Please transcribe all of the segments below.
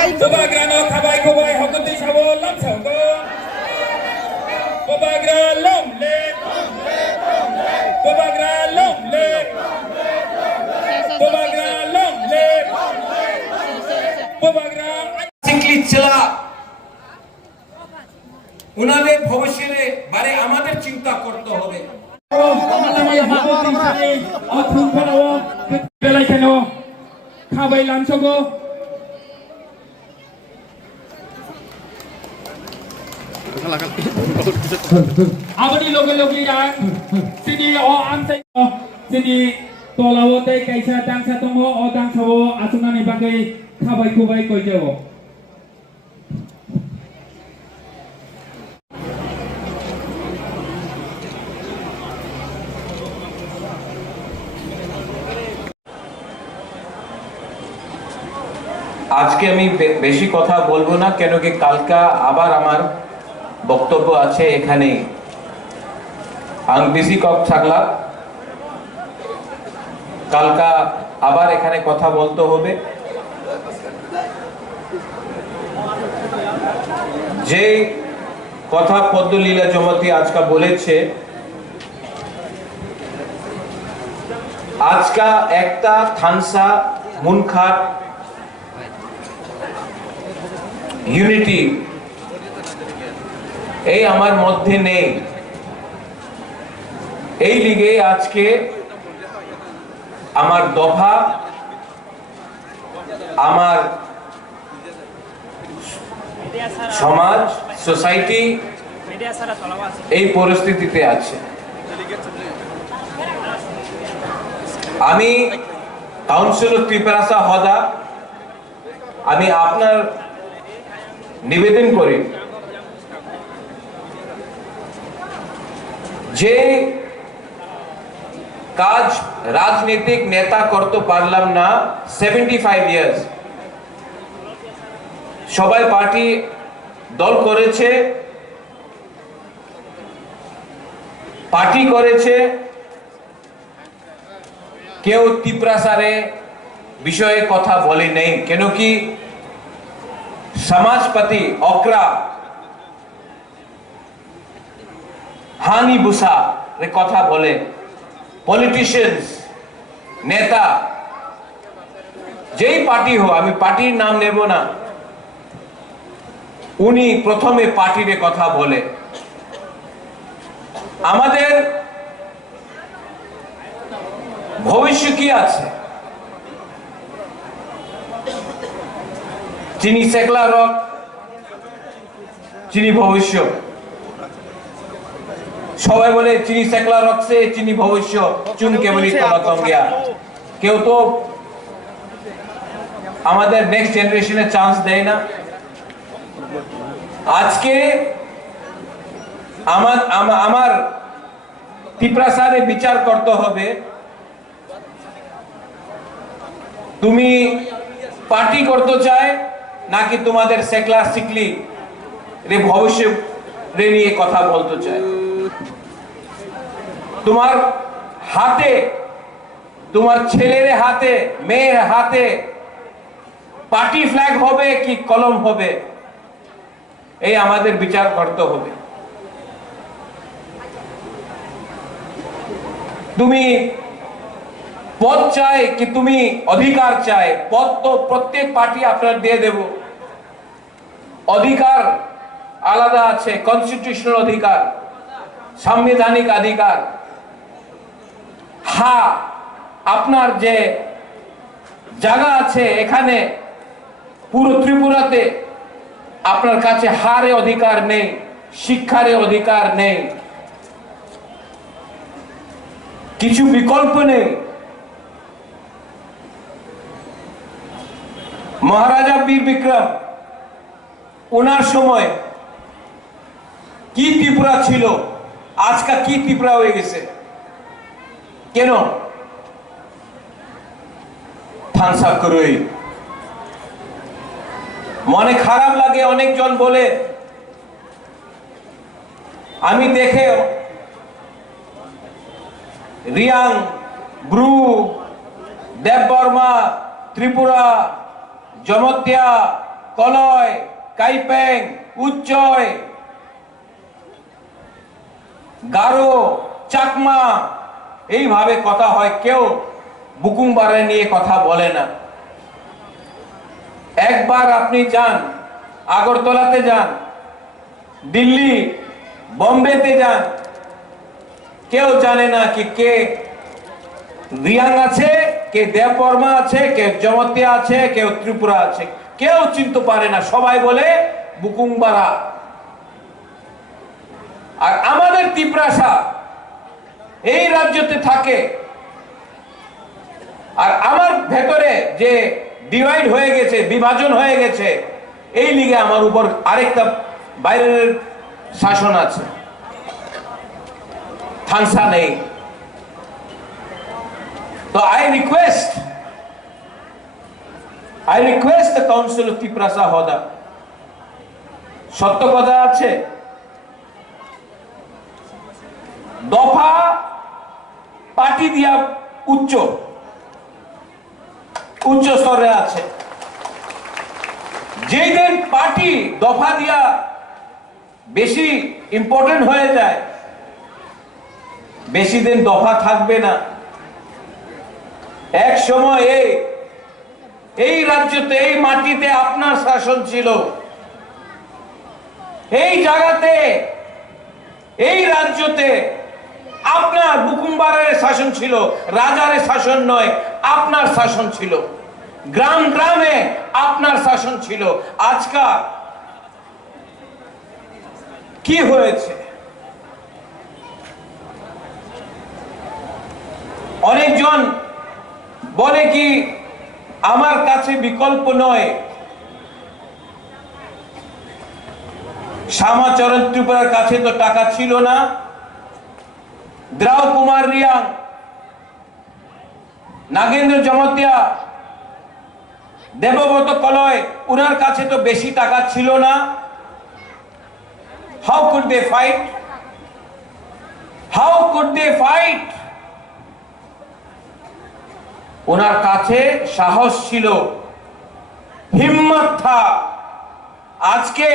Bubagra no khabai khabai hokuti sabo Lamsogo. Bubagra long le. Bubagra long le. Bubagra long le. Bubagra সিংলি ছেলা উনাদের ভবিষ্যতে বারে আমাদের চিন্তা করতে হবে খাবাই Lamsogo abani loge loge yang sini o amsai sini tolawote kaisa dangsa tongo o dangsawo asunani bagai খাবাই খুবাই কই যাব আজকে আমি বেশি কথা বলবো না কেন কি কালকা আবার আমার বক্তব্য আছে এখানে আং বিসি কক থাকলা কালকা আবার এখানে কথা বলতে হবে যে কথা পদ্মলীলা জমতি আজকা বলেছে আজকা একটা থানসা মুনখাট ইউনিটি এই আমার মধ্যে নেই এই লিগে আজকে আমার দফা আমার সমাজ সোসাইটি এই পরিস্থিতিতে আছে আমি কাউন্সিলর ত্রিপুরাসা হদা আমি আপনার নিবেদন করি যে কাজ রাজনৈতিক নেতা করতে পারলাম না 75 ইয়ার্স সবাই পার্টি দল করেছে পার্টি করেছে কেউ ত্রিপুরাসারে বিষয়ে কথা বলে নেই কেন কি সমাজপতি অকরা হানি বুসা রে কথা বলে পলিটিশিয়ানস নেতা যেই পার্টি হো আমি পার্টির নাম নেব না উনি প্রথমে পার্টির কথা বলে আমাদের ভবিষ্যৎ কি আছে চিনি সেকলা রক চিনি ভবিষ্যৎ সবাই বলে চিনি সেকলা রক সে চিনি ভবিষ্যৎ চুনকে বলি তঙ্গিয়া কেউ তো আমাদের নেক্সট জেনারেশনে চান্স দেয় না আজকে আমার ত্রিপুরাসারে বিচার করতে হবে তুমি পার্টি করতে চায় নাকি তোমাদের সেকলা সিকলি রে ভবিষ্যৎ রে নিয়ে কথা বলতে চায় তোমার হাতে তোমার ছেলের হাতে মেয়ের হাতে পার্টি ফ্ল্যাগ হবে কি কলম হবে এই আমাদের বিচার করতে হবে তুমি পদ চাই কি তুমি অধিকার চাই পদ তো প্রত্যেক পার্টি আপনার দিয়ে দেব অধিকার আলাদা আছে কনস্টিটিউশনাল অধিকার সাংবিধানিক অধিকার হ্যাঁ আপনার যে জায়গা আছে এখানে পুরো ত্রিপুরাতে আপনার কাছে হারে অধিকার নেই শিক্ষারে অধিকার নেই কিছু বিকল্প নেই মহারাজা বীর বিক্রম ওনার সময় কি ত্রিপুরা ছিল আজকা কি ত্রিপুরা হয়ে গেছে কেন থানসা করই মনে খারাপ লাগে অনেকজন বলে আমি দেখে রিয়াং ব্রু দেববর্মা ত্রিপুরা জমতিয়া কলয়, কাইপেং, উচ্চয়, গারো, চাকমা এইভাবে কথা হয়, কেউ বুকুংবারে নিয়ে কথা বলে না। একবার আপনি যান, আগরতলাতে যান, দিল্লি, বোম্বেতে যান, কেউ জানে না কি কে রিয়াং আছে, কে দেববর্মা আছে, কে জমতিয়া আছে, কেউ ত্রিপুরা আছে, কেউ চিনতে পারে না, সবাই বলে বুকুংবারা। আর আমাদের তিপ্রাসা এই রাজ্যতে থাকে। আর আমার ভেতরে যে ডিভাইড হয়ে গেছে, বিভাজন হয়ে গেছে, এই লিগে আমার উপর আরেকটা বাইরের শাসন আছে, থানসা নেই। তো I request the Council of TIPRASA Hoda, সত্য কথা আছে, দফা পার্টি দিয়া উচ্চ স্তরে আছে। যেই দিন পার্টি দফা দিয়া বেশি ইম্পর্টেন্ট হয়ে যায়, বেশি দিন দফা থাকবে না। এক সময় এই রাজ্যতে, এই মাটিতে আপনার শাসন ছিল, এই জায়গাতে, এই রাজ্যতে আপনার বুকুংবারের শাসন ছিল, রাজারের শাসন নয়, আপনার শাসন ছিল। গ্রাম গ্রামে আপনার শাসন ছিল। আজকাল কি হয়েছে? অনেকজন বলে কি আমার কাছে বিকল্প নয়, শ্যামাচরণ ত্রিপুরার কাছে তো টাকা ছিল না, দ্রাও কুমার রিয়াং, নাগেন্দ্র জমতিয়া, দেবব্রত কলয়, উনার কাছে তো বেশি টাকা ছিল না। How could they fight? How could they fight? ওনার কাছে সাহস ছিল, হিম্মত থা। আজকে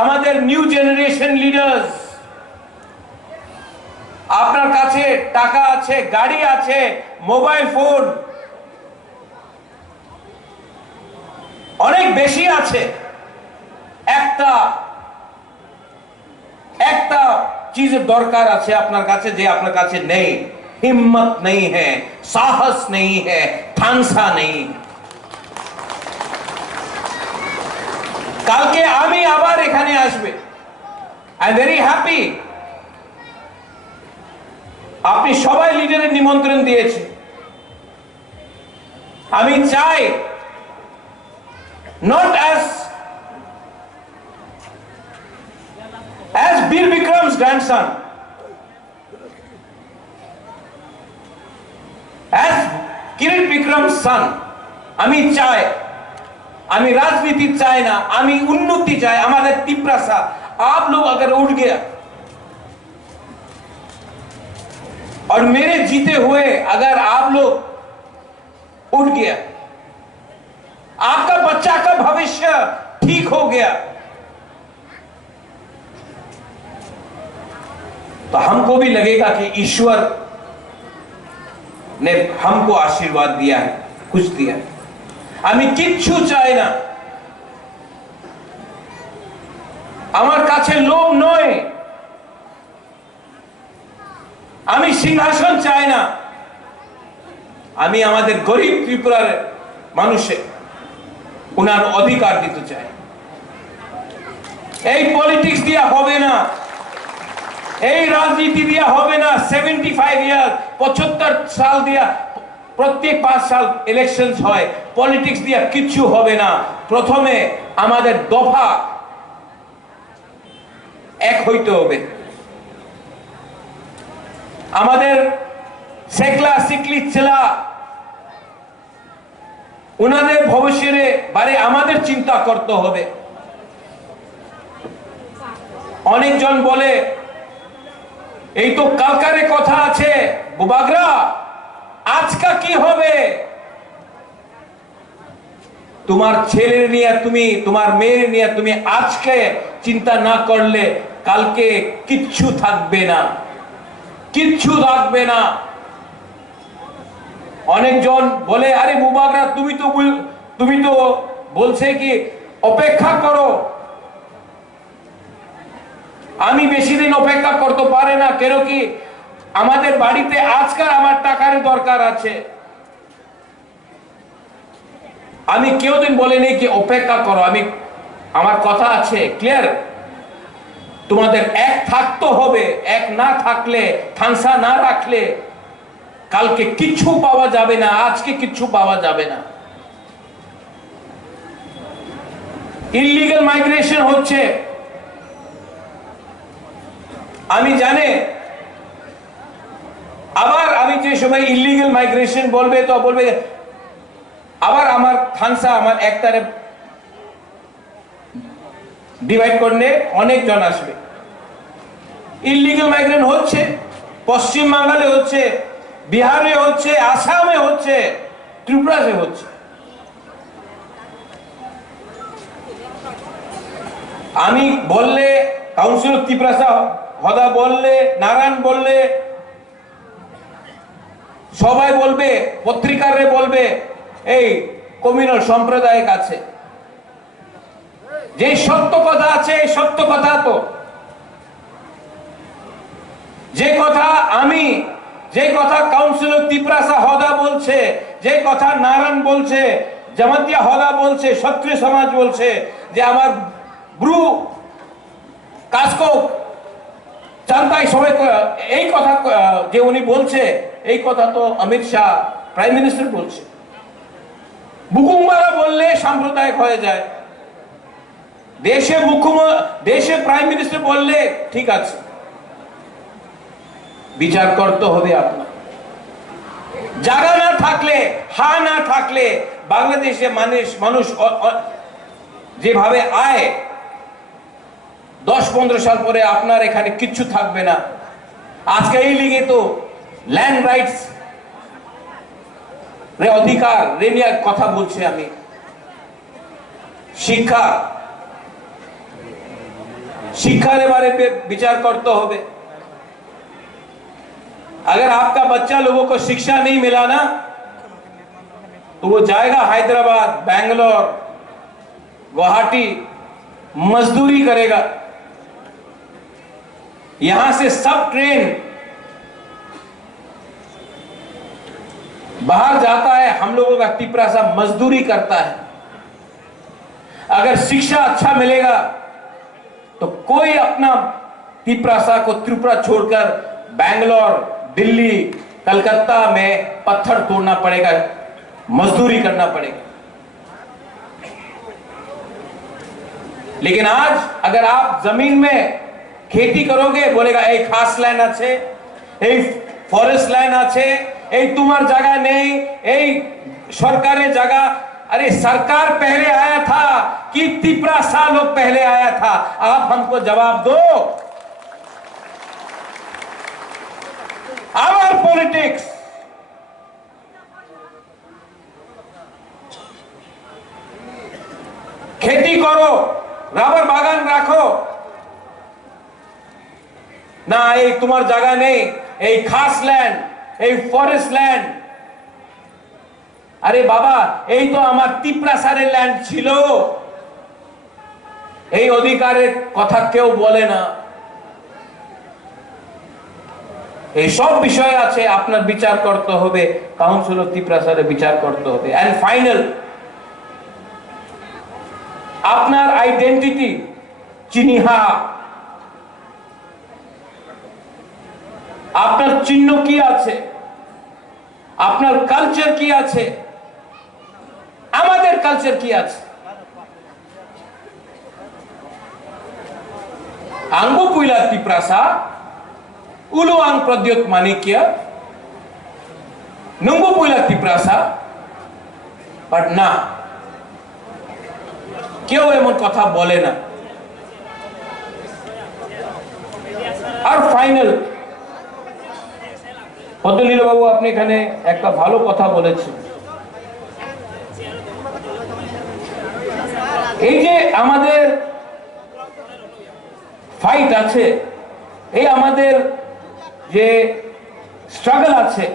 আমাদের নিউ জেনারেশন লিডার্স, আপনার কাছে টাকা আছে, গাড়ি আছে, মোবাইল ফোন অনেক বেশি আছে। একটা চিজের দরকার আছে আপনার কাছে, যে আপনার কাছে নেই। हिम्मत नहीं है, साहस नहीं है, ठानसा नहीं। কালকে আমি আবার এখানে আসবে। I am very happy. আপনি সবাই লিডারের নিমন্ত্রণ দিয়েছে। আমি চাই not as বীর বিক্রম's grandson, as किरीट Bikram's son, আমি চাই, আমি राजनीति चाय ना, আমি उन्नति चाय। हमारे तिप्रासा आप लोग अगर उठ गया और मेरे जीते हुए अगर आप लोग उठ गया, आपका बच्चा का भविष्य ठीक हो गया, तो हमको भी लगेगा कि ईश्वर ने हमको आशीर्वाद दिया है, कुछ दिया है। আমি কিচ্ছু চাই না, আমার কাছে লোভ নয়, আমি সিংহাসন চাই না। আমি আমাদের গরিব ত্রিপুরার মানুষে উনার অধিকার দিতে চাই। এই পলিটিক্স দিয়া হবে না, এই রাজনীতি দিয়া হবে না। 75 ইয়ার 75 সাল দিয়া প্রত্যেক 5 সাল ইলেকশন হয়, পলিটিক্স দিয়া কিচ্ছু হবে না। প্রথমে আমাদের দফা এক হইতে হবে। আমাদের সেকলা সিকলি ছেলা উনাদের ভবিষ্যতে বারে আমাদের চিন্তা করতে হবে। অনেকজন বলে এই তো কালকারে কথা আছে, বুবাগ্রা আজকা কি হবে? তোমার ছেলে নিয়ে তুমি, তোমার মেয়ে নিয়ে তুমি আজকে চিন্তা না করলে কালকে কিচ্ছু থাকবে না, কিচ্ছু থাকবে না। অনেকজন বলে আরে বুবাগরা তুমি তো বলছে কি অপেক্ষা করো। আমি বেশি দিন অপেক্ষা করতে পারে না, কেন কি আমাদের বাড়িতে আজকাল আমার টাকার দরকার আছে। আমি কেউ দিন বলিনি কি অপেক্ষা করো, আমার কথা আছে ক্লিয়ার। তোমাদের এক থাকতে হবে, এক না থাকলে, থানসা না রাখলে কালকে কিচ্ছু পাওয়া যাবে না, আজকে কিচ্ছু পাওয়া যাবে না। ইললিগাল মাইগ্রেশন হচ্ছে, আমি জানি। আবার আমি যে সময় ইললিগাল মাইগ্রেশন বলবে তো বলবে আবার আমার থানসা আমার একটারে ডিভাইড করলে অনেক জন আসবে। ইললিগাল মাইগ্রেশন হচ্ছে, পশ্চিম বাংলায় হচ্ছে, বিহারে হচ্ছে, আসামে হচ্ছে, ত্রিপুরাতে হচ্ছে। আমি বললে কাউন্সিল অফ ত্রিপুরাসা হদা বললে, নারায়ণ বললে, সবাই বলবে, পত্রিকারে বলবে এই কমিউনাল সম্প্রদায়ের কাছে যে সত্য কথা আছে, এই সত্য কথা তো যে কথা আমি, যে কথা কাউন্সিল অফ ত্রিপুরাসা হদা বলছে, যে কথা নারায়ণ বলছে, জামাতিয়া হদা বলছে, ক্ষত্রিয় সমাজ বলছে যে আমার ব্রু কাসকো চান্তাই সবাই এই কথা যে উনি বলছে, এই কথা তো অমিত শাহ প্রাইম মিনিস্টার বলছে। বুকুমারা বললে সাম্প্রদায়িক হয়ে যায়, দেশে প্রাইম মিনিস্টার বললে ঠিক আছে। বিচার করতে হবে আপনার। জায়গা না থাকলে, হা না থাকলে বাংলাদেশে মানুষ যেভাবে আয় 10-15 সাল পরে আপনার এখানে কিচ্ছু থাকবে না। আজকে এই লিগে তো ল্যান্ড রাইটস অধিকার নিয়ে কথা বলছি আমি। शिक्षा के बारे में विचार करते होगे। अगर आपका बच्चा लोगों को शिक्षा नहीं मिला ना तो वो जाएगा हैदराबाद, बैंगलोर, गुवाहाटी मजदूरी करेगा। यहां से सब ट्रेन बाहर जाता है, हम लोगों का तिपरासा मजदूरी करता है। अगर शिक्षा अच्छा मिलेगा तो कोई अपना तिपरासा को त्रिपुरा छोड़कर बैंगलोर, दिल्ली, कलकत्ता में पत्थर तोड़ना पड़ेगा, मजदूरी करना पड़ेगा। लेकिन आज अगर आप जमीन में खेती करोगे, बोलेगा एक खास लैंड আছে, এই ফরেস্ট ল্যান্ড আছে, এই তোমার জায়গা নেই, এই সরকারের জায়গা। अरे सरकार पहले आया था कि तिपरासा लोग पहले आया था? आप हमको जवाब दो। आवर पॉलिटिक्स खेती करो, रबर बागान राखो ना, এই তোমার জায়গা নেই, এই খাস ল্যান্ড, এই ফরেস্ট ল্যান্ড। আরে বাবা, এই তো আমার তিপরাসারের ল্যান্ড ছিল, এই অধিকারের কথা কেউ বলে না। এই সব বিষয় আছে, আপনার বিচার করতে হবে, কাউন্সিল অফ তিপরাসারে বিচার করতে হবে। এন্ড ফাইনাল, আপনার আইডেন্টিটি চিহ্নিহা, আপনার চিহ্ন কি আছে, আপনার কালচার কি আছে, আমাদের কালচার কি আছে। আঙ্গু পুইলা তিপরাসা, উলু আং প্রদ্যোত মানিক্য, নুঙ্গু পুইলা তিপরাসা, বাট না, কেউ এমন কথা বলে না। আর ফাইনাল, পদ্মলীল বাবু আপনি এখানে একটা ভালো কথা বলেছেন। এই যে আমাদের ফাইট আছে, এই আমাদের যে স্ট্রাগল আছে,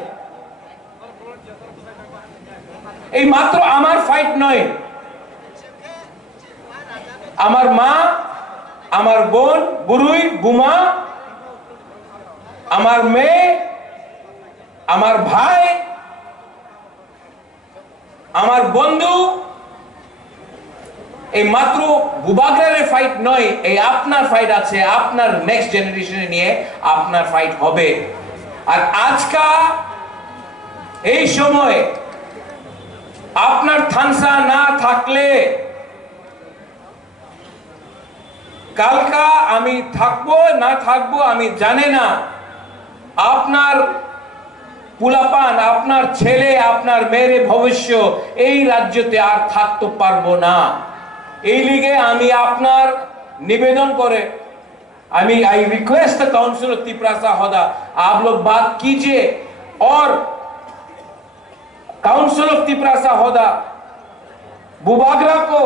এই মাত্র আমার ফাইট নয়। আমার মা, আমার বোন, বুড়ুই, বুমা, আমার মেয়ে, আমার ভাই, আমার বন্ধু, এই মাত্র বুবাগ্রার ফাইট নয়, এই আপনার ফাইট আছে। আপনার নেক্সট জেনারেশনে নিয়ে আপনার ফাইট হবে। আর আজকা এই সময় আপনার থানসা না থাকলে কালকা আমি থাকবো না থাকবো আমি জানি না। আপনার পুলাপান, আপনার ছেলে, আপনার মেয়ের ভবিষ্য এই রাজ্যতে আর থাকতে পারবো না। এই লিগে আমি আপনার निवेदन करे, I request the council of Tiprasa Hoda, आप लोग बात कीजिए और काउंसिल ऑफ तिपरासा होदा बुबाग्रा को,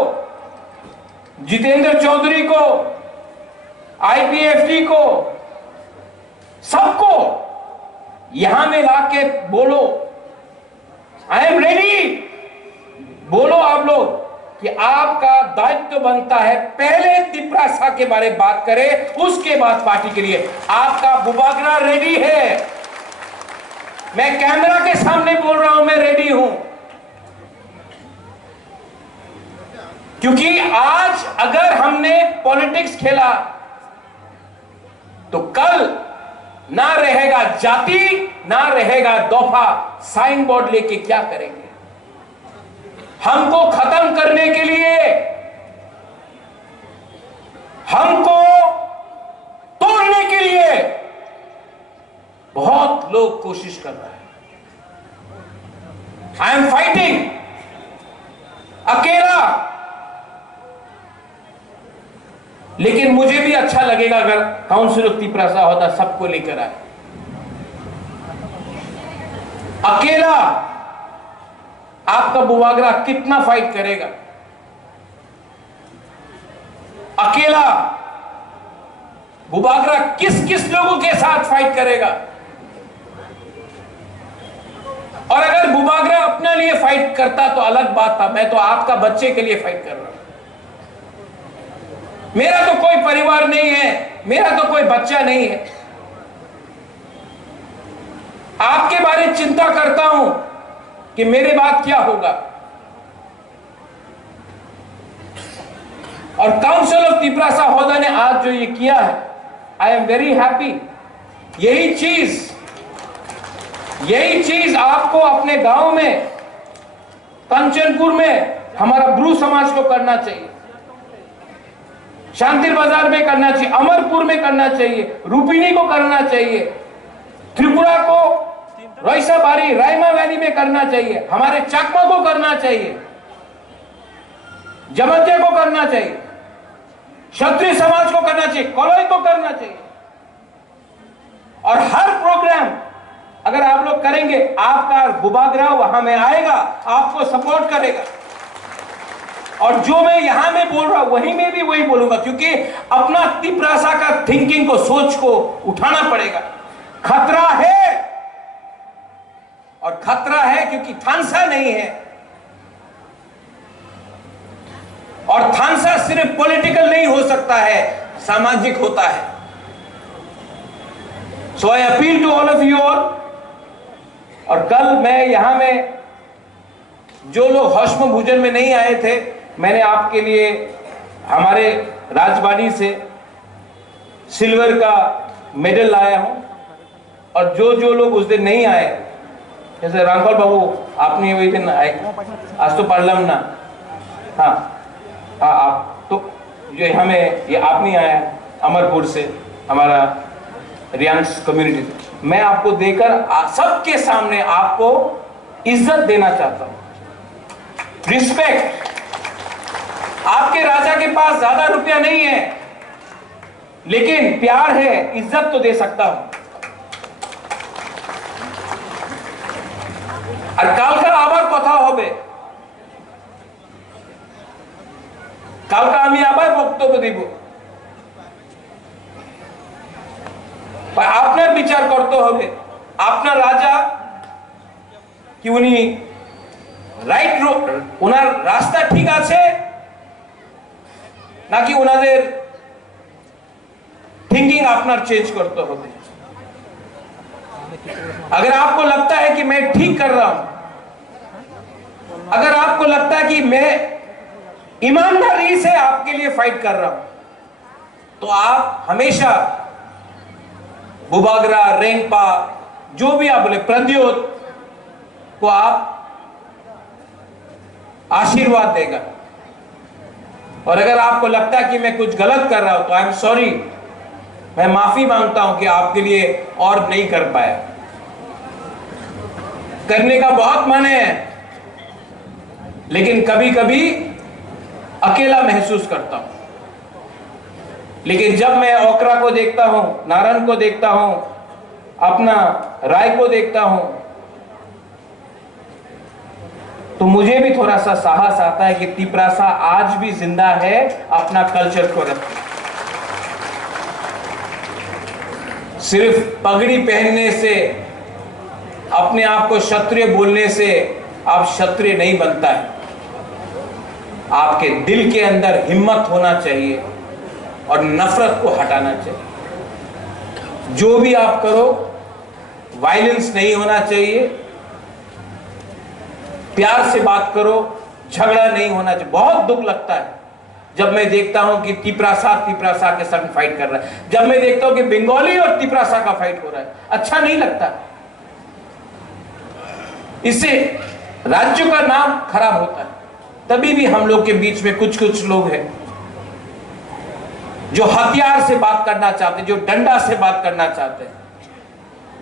जितेंद्र चौधरी को, आईपीएफटी को, सबको यहां में लाके बोलो आई एम रेडी। बोलो आप लोग कि आपका दायित्व बनता है पहले तिपरासा के बारे में बात करें, उसके बाद पार्टी के लिए। आपका बुबाग्रा रेडी है, मैं कैमरा के सामने बोल रहा हूं, मैं रेडी हूं। क्योंकि आज अगर हमने पॉलिटिक्स खेला तो कल ना रहेगा जाति, ना रहेगा दफा, साइन बोर्ड लेके क्या करेंगे? हमको खत्म करने के लिए, हमको तोड़ने के लिए बहुत लोग कोशिश कर रहे हैं। आई एम फाइटिंग अकेला, लेकिन मुझे भी अच्छा लगेगा अगर काउंसिल ऑफ तिपरासा होता सबको लेकर आए। अकेला आपका बुबाग्रा कितना फाइट करेगा? अकेला बुबाग्रा किस किस लोगों के साथ फाइट करेगा? और अगर बुबाग्रा अपने लिए फाइट करता तो अलग बात था, मैं तो आपका बच्चे के लिए फाइट कर रहा हूं। मेरा तो कोई परिवार नहीं है, मेरा तो कोई बच्चा नहीं है। आपके बारे में चिंता करता हूं कि मेरे बाद क्या होगा। और काउंसिल ऑफ तिपरासा होदा ने आज जो ये किया है, आई एम वेरी हैप्पी। यही चीज आपको अपने गांव में, कंचनपुर में हमारा ब्रू समाज को करना चाहिए, शांतिर बाजार में करना चाहिए, अमरपुर में करना चाहिए, रूपिनी को करना चाहिए, त्रिपुरा को, रईसाबारी, रायमा वैली में करना चाहिए, हमारे चकमा को करना चाहिए, जमतिया को करना चाहिए, क्षत्रिय समाज को करना चाहिए, कोलोई को करना चाहिए। और हर प्रोग्राम अगर आप लोग करेंगे, आपका बुबाग्रा वहां में आएगा, आपको सपोर्ट करेगा। और जो मैं यहां में बोल रहा हूं वहीं में भी वही बोलूंगा, क्योंकि अपना तिपरासा का थिंकिंग को, सोच को उठाना पड़ेगा। खतरा है, और खतरा है क्योंकि थानसा नहीं है। और थानसा सिर्फ पॉलिटिकल नहीं हो सकता है, सामाजिक होता है। So I appeal to all of you all. और कल मैं यहां में जो लोग हश्म भोजन में नहीं आए थे, मैंने आपके लिए हमारे राजबाड़ी से सिल्वर का मेडल लाया हूं। और जो लोग उस दिन नहीं आए, जैसे रामपाल बाबू आपने वही दिन आए, आज तो पार्लम ना, हाँ आप तो जो हमें ये आप नहीं आया अमरपुर से, हमारा रियांस कम्युनिटी से, मैं आपको देकर सबके सामने आपको इज्जत देना चाहता हूं, रिस्पेक्ट। आपके राजा के पास ज्यादा रुपया नहीं है, लेकिन प्यार है, इज्जत तो दे सकता हूं। और कालका आबार कथा होबे, কালকে আমি আবার বক্তব্য দিব আপনার বিচার করতে হবে আপনার রাজা কি উনি রাইট ওনার রাস্তা ঠিক আছে নাকি ওনাদের थिंकिंग अपना चेंज करते होते अगर आपको लगता है कि मैं ठीक कर रहा हूं अगर आपको लगता है कि मैं ईमानदारी से आपके लिए फाइट कर रहा हूं तो आप हमेशा बुबाग्रा रेंगपा जो भी आप बोले प्रद्योत को आप आशीर्वाद देगा और अगर आपको लगता है कि मैं कुछ गलत कर रहा हूं तो आई एम सॉरी मैं माफी मांगता हूं कि आपके लिए और नहीं कर पाया करने का बहुत मन है लेकिन कभी कभी अकेला महसूस करता हूं लेकिन जब मैं ओकरा को देखता हूं नारायण को देखता हूं अपना राय को देखता हूं तो मुझे भी थोड़ा सा साहस आता है कि तिपरासा आज भी जिंदा है अपना कल्चर को रखते सिर्फ पगड़ी पहनने से अपने आप को क्षत्रिय बोलने से आप क्षत्रिय नहीं बनता है आपके दिल के अंदर हिम्मत होना चाहिए और नफरत को हटाना चाहिए जो भी आप करो वायलेंस नहीं होना चाहिए प्यार से बात करो झगड़ा नहीं होना चाहिए बहुत दुख लगता है जब मैं देखता हूं कि तिपरासा के संग फाइट कर रहा है जब मैं देखता हूं कि बंगाली और तिपरासा का फाइट हो रहा है अच्छा नहीं लगता इससे राज्य का नाम खराब होता है तभी भी हम लोग के बीच में कुछ कुछ लोग हैं जो हथियार से बात करना चाहते जो डंडा से बात करना चाहते हैं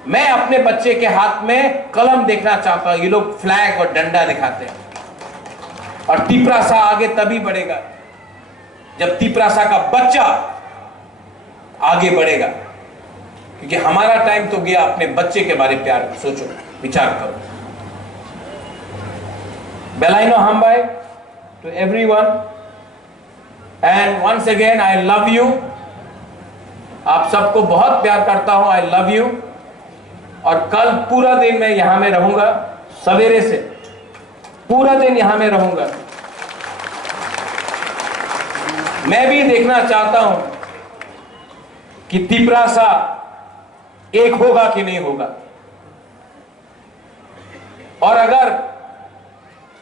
मैं अपने बच्चे के हाथ में कलम देखना चाहता हूं ये लोग फ्लैग और डंडा दिखाते हैं और तिपरासा आगे तभी बढ़ेगा जब तिपरासा का बच्चा आगे बढ़ेगा क्योंकि हमारा टाइम तो गया अपने बच्चे के बारे में प्यार सोचो विचार करो बेलाइनो हमबाई to everyone and once again I love you आप सबको बहुत प्यार करता हूं आई लव यू और कल पूरा दिन मैं यहां में रहूंगा सवेरे से पूरा दिन यहां में रहूंगा मैं भी देखना चाहता हूं कि तिपरासा एक होगा कि नहीं होगा और अगर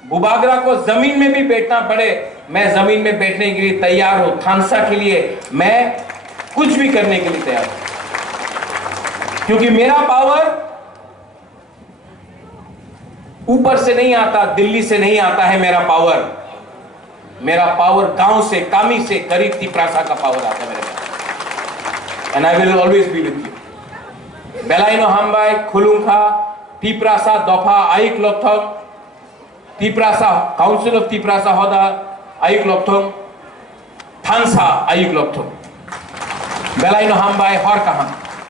बुबाग्रा को जमीन में भी बैठना पड़े मैं जमीन में बैठने के लिए तैयार हूं थानसा के लिए मैं कुछ भी करने के लिए तैयार हूं क्योंकि मेरा पावर ऊपर से नहीं आता दिल्ली से नहीं आता है मेरा पावर गांव से कामी से करीब तिपरासा का पावर आता है मेरे पास and I will always be with you बेलाइनो हमबाई खुलुंखा तिपरासा दफा आइक लोकथंग तिपरासा काउंसिल ऑफ तिपरासा होदा आइक लोकथंग थानसा आइक लोकथंग बेलाइनो हमबाई हर कहां